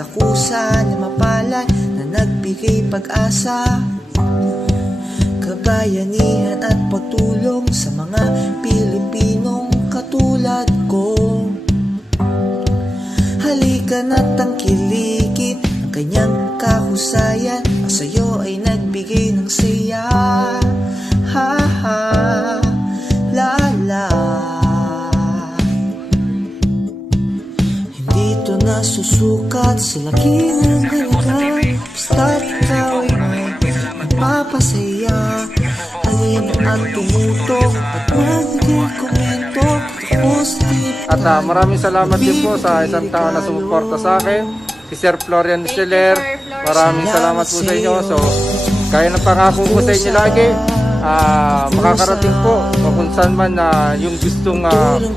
kakusa na mapalad na nagbigay pag-asa, kabayanihan at pagtulong sa mga Pilipinong katulad ko. Halika na't tangkilikin ang kanyang kahusayan, ang sayo ay nagbigay ng saya. Ha ha, la la. Hindi to nasusukat sa laki ng halaga, basta't ikaw ay may magpapasaya. Alin ang tumutok at magbigay komento, positive. At maraming salamat din po sa isang tao na sumuporta sa akin, si Sir Florian Scheller. Maraming salamat po sa inyo. So, kaya ng pangako ko sa inyo lagi, makakarating po kung saan man na yung gustong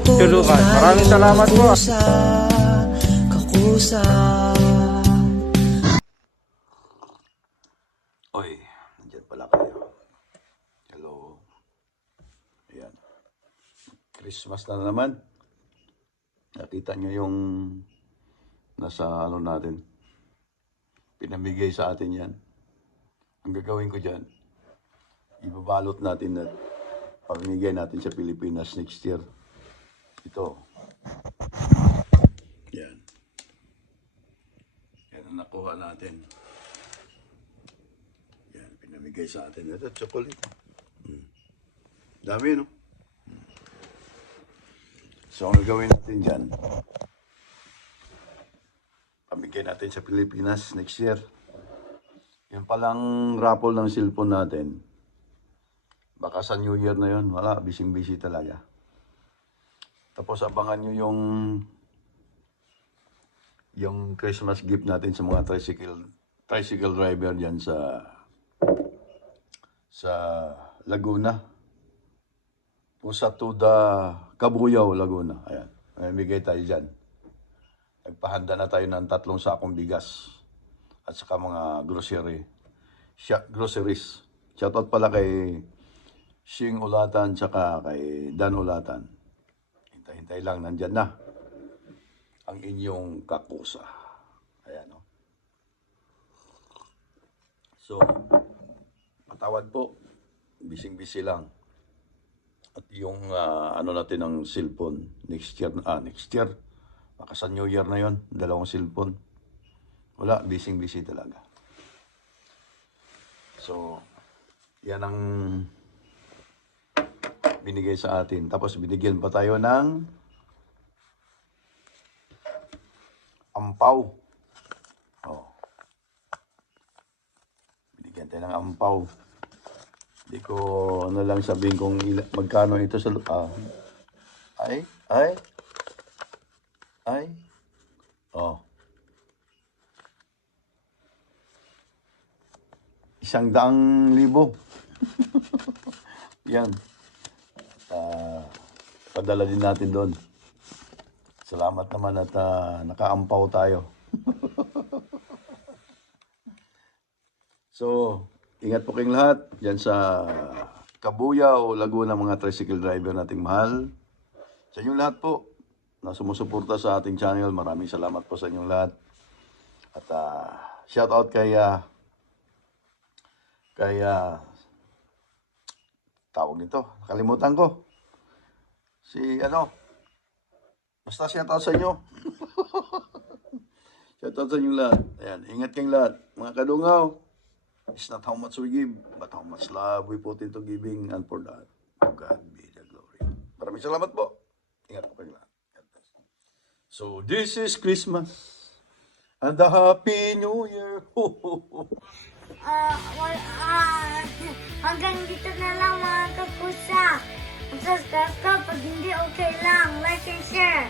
tulungan. Maraming salamat po. Oy, nandiyan pala kayo. Hello. Ayan. Christmas na naman. Nakita nyo yung nasa ano natin. Pinamigay sa atin yan. Ang gagawin ko dyan, ibabalot natin at pamigay natin sa Pilipinas next year. Ito. Yan. Yan ang nakuha natin. Yan, pinamigay sa atin. Ito, chocolate. Dami, no? So, ang gagawin natin dyan, pamigay natin sa Pilipinas next year. Yan palang raffle ng cellphone natin. Baka sa New Year na yun, wala, busy-busy talaga. Tapos abangan nyo yung Christmas gift natin sa mga tricycle driver dyan sa Laguna. Pusa to the Cabuyao, Laguna. Ayan, may bigay tayo dyan. Nagpahanda na tayo ng 3 sakong bigas at saka mga groceries. Shoutout pala kay Shing Ulatan saka kay Dan Ulatan. Hintay-hintay lang, nandyan na ang inyong kakusa. Ayan, no? So, patawad po. Bising-bisi lang. At yung ano natin ng cellphone next year, baka sa New Year na yon, 2 cellphone. Wala, busy talaga. So, yan ang binigay sa atin. Tapos binigyan pa tayo ng ampaw. Oh. Binigyan tayo ng ampaw. Hindi ko ano lang sabihin kung magkano ito sa ay. Oh. 100,000. Yan. Padala din natin doon. Salamat naman at nakaampaw tayo. So, ingat po kayong lahat dyan sa Cabuyao, Laguna, mga tricycle driver nating mahal. Sa inyong lahat po na sumusuporta sa ating channel, maraming salamat po sa inyong lahat. At shout out kay tawag nito, nakalimutan ko. Basta shout out sa inyo. Shout out sa inyong lahat. Ayan, ingat kayong lahat. Mga kadungaw, it's not how much we give, but how much love we put into giving, and for that, to God be the glory. Maraming salamat po. Ingat po kayong lahat. So, this is Christmas and the Happy New Year. Hanggang dito na lang mga kapusa. Subscribe ka pag hindi okay lang. Like and share.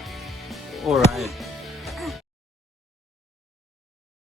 Alright.